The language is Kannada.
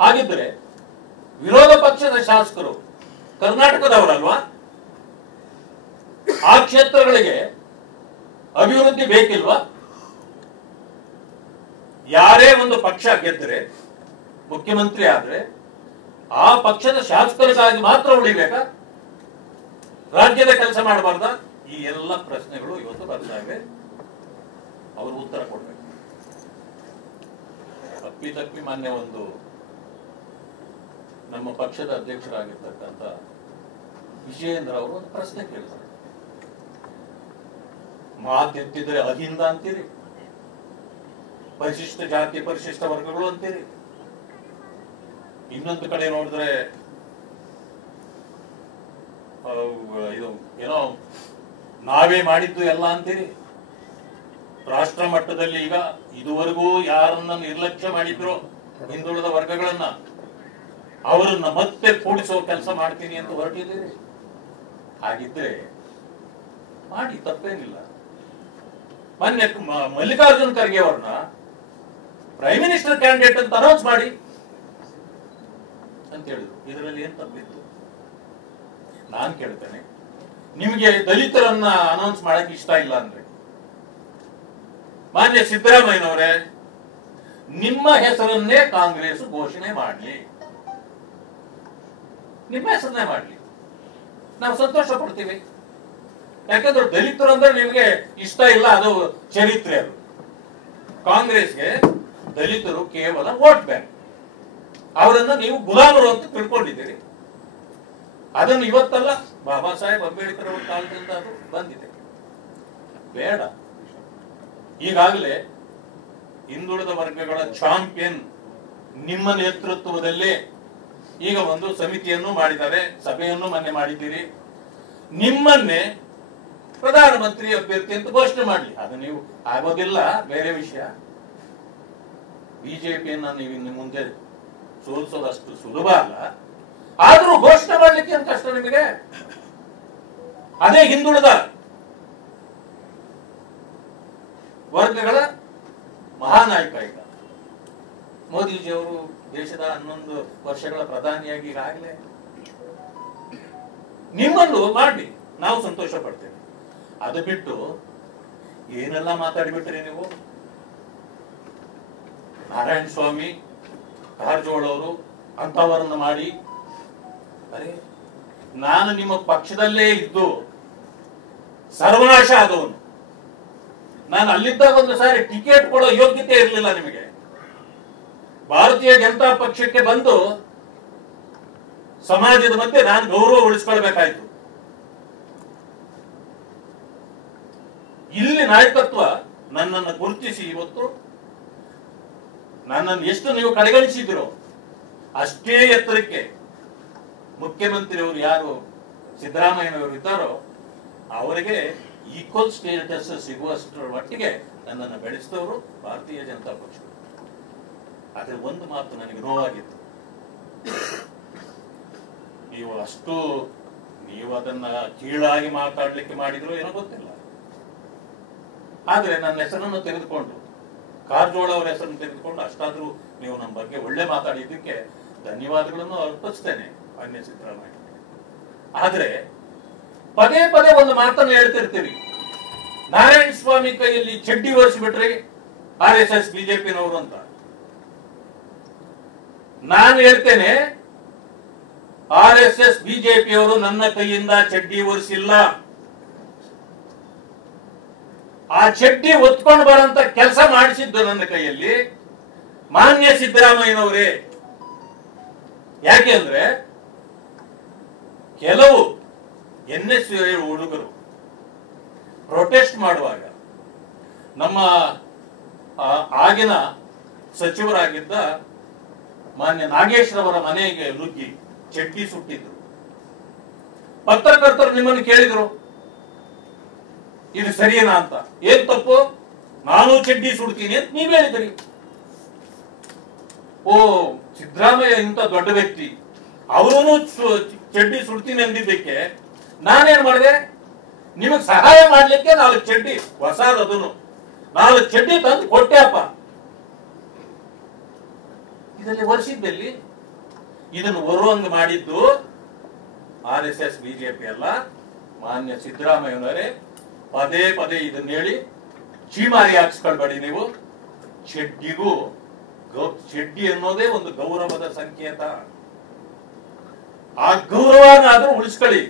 ಹಾಗಿದ್ರೆ ವಿರೋಧ ಪಕ್ಷದ ಶಾಸಕರು ಕರ್ನಾಟಕದವರಲ್ವಾ? ಆ ಕ್ಷೇತ್ರಗಳಿಗೆ ಅಭಿವೃದ್ಧಿ ಬೇಕಿಲ್ವಾ? ಯಾರೇ ಒಂದು ಪಕ್ಷ ಗೆದ್ರೆ ಮುಖ್ಯಮಂತ್ರಿ ಆದ್ರೆ ಆ ಪಕ್ಷದ ಶಾಸಕರಿಗಾಗಿ ಮಾತ್ರ ಉಳಿಬೇಕಾ? ರಾಜ್ಯದ ಕೆಲಸ ಮಾಡಬಾರ್ದ? ಈ ಎಲ್ಲ ಪ್ರಶ್ನೆಗಳು ಇವತ್ತು ಬರ್ತಾ ಇವೆ. ಅವರು ಉತ್ತರ ಕೊಡ್ಬೇಕು. ತಪ್ಪಿ ಮಾನ್ಯ ಒಂದು ನಮ್ಮ ಪಕ್ಷದ ಅಧ್ಯಕ್ಷರಾಗಿರ್ತಕ್ಕಂಥ ವಿಜಯೇಂದ್ರ ಅವರು ಒಂದು ಪ್ರಶ್ನೆ ಕೇಳ್ತಾರೆ. ಮಾತೆತ್ತಿದ್ರೆ ಅಹಿಂದ ಅಂತೀರಿ, ಪರಿಶಿಷ್ಟ ಜಾತಿ ಪರಿಶಿಷ್ಟ ವರ್ಗಗಳು ಅಂತೀರಿ, ಇನ್ನೊಂದು ಕಡೆ ನೋಡಿದ್ರೆ ಇದು ಏನೋ ನಾವೇ ಮಾಡಿದ್ದು ಎಲ್ಲ ಅಂತೀರಿ. ರಾಷ್ಟ್ರ ಮಟ್ಟದಲ್ಲಿ ಈಗ ಇದುವರೆಗೂ ಯಾರನ್ನ ನಿರ್ಲಕ್ಷ್ಯ ಮಾಡಿದ್ರು ಹಿಂದುಳಿದ ವರ್ಗಗಳನ್ನ, ಅವರನ್ನ ಮತ್ತೆ ಕೂಡಿಸುವ ಕೆಲಸ ಮಾಡ್ತೀನಿ ಅಂತ ಹೊರಟಿದ್ದೀರಿ. ಹಾಗಿದ್ರೆ ಮಾಡಿ, ತಪ್ಪೇನಿಲ್ಲ. ಮೊನ್ನೆ ಮಲ್ಲಿಕಾರ್ಜುನ್ ಖರ್ಗೆ ಅವ್ರನ್ನ ಪ್ರೈಮ್ ಮಿನಿಸ್ಟರ್ ಕ್ಯಾಂಡಿಡೇಟ್ ಅಂತ ಅನೌನ್ಸ್ ಮಾಡಿ ಅಂತ ಹೇಳಿದ್ರು. ಇದರಲ್ಲಿ ಏನ್ ತಪ್ಪಿತ್ತು? ನಾನ್ ಕೇಳ್ತೇನೆ, ನಿಮ್ಗೆ ದಲಿತರನ್ನ ಅನೌನ್ಸ್ ಮಾಡಕ್ ಇಷ್ಟ ಇಲ್ಲ ಅಂದ್ರೆ ಮಾನ್ಯ ಸಿದ್ದರಾಮಯ್ಯನವರೇ ನಿಮ್ಮ ಹೆಸರನ್ನೇ ಕಾಂಗ್ರೆಸ್ ಘೋಷಣೆ ಮಾಡಲಿ, ನಿಮ್ಮ ಹೆಸರನ್ನೇ ಮಾಡಲಿ, ನಾವು ಸಂತೋಷ ಪಡ್ತೀವಿ. ಯಾಕಂದ್ರೆ ದಲಿತರು ಅಂದ್ರೆ ನಿಮ್ಗೆ ಇಷ್ಟ ಇಲ್ಲ, ಅದು ಚರಿತ್ರೆ. ಅದು ಕಾಂಗ್ರೆಸ್ಗೆ ದಲಿತರು ಕೇವಲ ವೋಟ್ ಬ್ಯಾಂಕ್, ಅವರನ್ನ ನೀವು ಗುಲಾಮರು ಅಂತ ತಿಳ್ಕೊಂಡಿದ್ದೀರಿ. ಅದನ್ನು ಇವತ್ತಲ್ಲ, ಬಾಬಾ ಸಾಹೇಬ್ ಅಂಬೇಡ್ಕರ್ ಅವರ ಕಾಲದಿಂದ ಅದು ಬಂದಿದೆ. ಬೇಡ. ಈಗಾಗಲೇ ಹಿಂದುಳಿದ ವರ್ಗಗಳ ಚಾಂಪಿಯನ್ ನಿಮ್ಮ ನೇತೃತ್ವದಲ್ಲೇ ಈಗ ಒಂದು ಸಮಿತಿಯನ್ನು ಮಾಡಿದ್ದಾರೆ, ಸಭೆಯನ್ನು ಮೊನ್ನೆ ಮಾಡಿದ್ದೀರಿ. ನಿಮ್ಮನ್ನೇ ಪ್ರಧಾನಮಂತ್ರಿ ಅಭ್ಯರ್ಥಿ ಅಂತ ಘೋಷಣೆ ಮಾಡಲಿ. ಅದು ನೀವು ಆಗೋದಿಲ್ಲ, ಬೇರೆ ವಿಷಯ. ಬಿಜೆಪಿಯನ್ನ ನೀವು ಇನ್ನು ಮುಂದೆ ಸೋಲಿಸೋದಷ್ಟು ಸುಲಭ ಅಲ್ಲ. ಆದ್ರೂ ಘೋಷಣೆ ಮಾಡ್ಲಿಕ್ಕೆ ಏನು ಕಷ್ಟ ನಿಮಗೆ? ಅದೇ ಹಿಂದುಳಿದ ವರ್ಗಗಳ ಮಹಾನಾಯಕ. ಈಗ ಮೋದಿಜಿಯವರು ದೇಶದ 11 ವರ್ಷಗಳ ಪ್ರಧಾನಿಯಾಗಿ ಈಗಾಗಲೇ ನಿಮ್ಮನ್ನು ಮಾಡಿ ನಾವು ಸಂತೋಷ ಪಡ್ತೇವೆ. ಅದು ಬಿಟ್ಟು ಏನೆಲ್ಲ ಮಾತಾಡಿಬಿಟ್ರಿ ನೀವು. ನಾರಾಯಣ ಸ್ವಾಮಿ, ಕಾರಜೋಳ ಅವರು ಅಂತವರನ್ನ ಮಾಡಿ, ಅರೆ ನಾನು ನಿಮ್ಮ ಪಕ್ಷದಲ್ಲೇ ಇದ್ದು ಸರ್ವನಾಶ ಆದವನು. ನಾನು ಅಲ್ಲಿದ್ದಾಗ ಒಂದು ಸಾರಿ ಟಿಕೆಟ್ ಕೊಡೋ ಯೋಗ್ಯತೆ ಇರಲಿಲ್ಲ ನಿಮಗೆ. ಭಾರತೀಯ ಜನತಾ ಪಕ್ಷಕ್ಕೆ ಬಂದು ಸಮಾಜದ ಮಧ್ಯೆ ನಾನು ಗೌರವ ಉಳಿಸ್ಕೊಳ್ಬೇಕಾಯ್ತು. ಇಲ್ಲಿ ನಾಯಕತ್ವ ನನ್ನನ್ನು ಗುರುತಿಸಿ ಇವತ್ತು ನನ್ನನ್ನು ಎಷ್ಟು ನೀವು ಕಡೆಗಣಿಸಿದಿರೋ ಅಷ್ಟೇ ಎತ್ತರಕ್ಕೆ ಮುಖ್ಯಮಂತ್ರಿಯವರು ಯಾರು ಸಿದ್ದರಾಮಯ್ಯನವರು ಇದ್ದಾರೋ ಅವರಿಗೆ ಈಕ್ವಲ್ ಸ್ಟೇಟಸ್ ಸಿಗುವಷ್ಟರ ಮಟ್ಟಿಗೆ ನನ್ನನ್ನು ಬೆಳೆಸಿದವರು ಭಾರತೀಯ ಜನತಾ ಪಕ್ಷ. ಆದ್ರೆ ಒಂದು ಮಾತು ನನಗೆ ನೋವಾಗಿತ್ತು, ನೀವು ಅದನ್ನ ಕೀಳಾಗಿ ಮಾತಾಡ್ಲಿಕ್ಕೆ ಮಾಡಿದ್ರು ಏನೋ ಗೊತ್ತಿಲ್ಲ. ಆದ್ರೆ ನನ್ನ ಹೆಸರನ್ನು ತೆಗೆದುಕೊಂಡು, ಕಾರಜೋಳ ಅವರ ಹೆಸರನ್ನು ತೆಗೆದುಕೊಂಡು ಅಷ್ಟಾದ್ರೂ ನೀವು ನಮ್ಮ ಬಗ್ಗೆ ಒಳ್ಳೆ ಮಾತಾಡಿದ್ದಕ್ಕೆ ಧನ್ಯವಾದಗಳನ್ನು ಅರ್ಪಿಸ್ತೇನೆ ಮಾನ್ಯ ಸಿದ್ದರಾಮಯ್ಯ. ಆದ್ರೆ ಪದೇ ಪದೇ ಒಂದು ಮಾತನ್ನು ಹೇಳ್ತಿರ್ತೀರಿ, ನಾರಾಯಣ ಸ್ವಾಮಿ ಕೈಯಲ್ಲಿ ಚಡ್ಡಿ ಒರೆಸಿಬಿಟ್ರಿ RSS ಬಿಜೆಪಿನವರು ಅಂತ. ನಾನು ಹೇಳ್ತೇನೆ, RSS ಬಿಜೆಪಿಯವರು ನನ್ನ ಕೈಯಿಂದ ಚಡ್ಡಿ ಒರೆಸಿಲ್ಲ. ಆ ಚಡ್ಡಿ ಒತ್ಕೊಂಡು ಬರಂತ ಕೆಲಸ ಮಾಡಿಸಿದ್ದು ನನ್ನ ಕೈಯಲ್ಲಿ ಮಾನ್ಯ ಸಿದ್ದರಾಮಯ್ಯನವರೇ. ಯಾಕೆ ಅಂದ್ರೆ ಕೆಲವು NSU ಹುಡುಗರು ಪ್ರೊಟೆಸ್ಟ್ ಮಾಡುವಾಗ ನಮ್ಮ ಆಗಿನ ಸಚಿವರಾಗಿದ್ದ ಮಾನ್ಯ ನಾಗೇಶ್ ರವರ ಮನೆಗೆ ನುಗ್ಗಿ ಚಡ್ಡಿ ಸುಟ್ಟಿದ್ರು. ಪತ್ರಕರ್ತರು ನಿಮ್ಮನ್ನು ಕೇಳಿದ್ರು, ಇದು ಸರಿಯೇನಾ ಅಂತ. ಏನ್ ತಪ್ಪು? ನಾನು ಚಡ್ಡಿ ಸುಡ್ತೀನಿ ಅಂತ ನೀವ್ ಹೇಳಿದ್ರಿ. ಓ, ಸಿದ್ದರಾಮಯ್ಯ ಇಂತ ದೊಡ್ಡ ವ್ಯಕ್ತಿ, ಅವರೂ ಚಡ್ಡಿ ಸುಡ್ತೀನಿ ಅಂದಿದ್ದಕ್ಕೆ ನಾನೇನ್ ಮಾಡಿದೆ? ನಿಮಗ್ ಸಹಾಯ ಮಾಡ್ಲಿಕ್ಕೆ 4 ಚಡ್ಡಿ ಹೊಸದನ್ನು 4 ಚಡ್ಡಿ ತಂದು ಕೊಟ್ಟೆಪ್ಪ. ಇದರಲ್ಲಿ ವರ್ಷಿದ್ದಲ್ಲಿ ಇದನ್ನು ಬರುವಂಗ ಮಾಡಿದ್ದು RSS ಬಿಜೆಪಿ ಅಲ್ಲ, ಮಾನ್ಯ ಸಿದ್ದರಾಮಯ್ಯನವರೇ. ಪದೇ ಪದೇ ಇದನ್ನ ಹೇಳಿ ಚೀಮಾರಿ ಹಾಕ್ಸ್ಕೊಳ್ಬೇಡಿ ನೀವು. ಚಡ್ಡಿಗೂ ಚಡ್ಡಿ ಅನ್ನೋದೇ ಒಂದು ಗೌರವದ ಸಂಕೇತ. ಆ ಗೌರವನಾದ್ರೂ ಉಳಿಸ್ಕೊಳ್ಳಿ.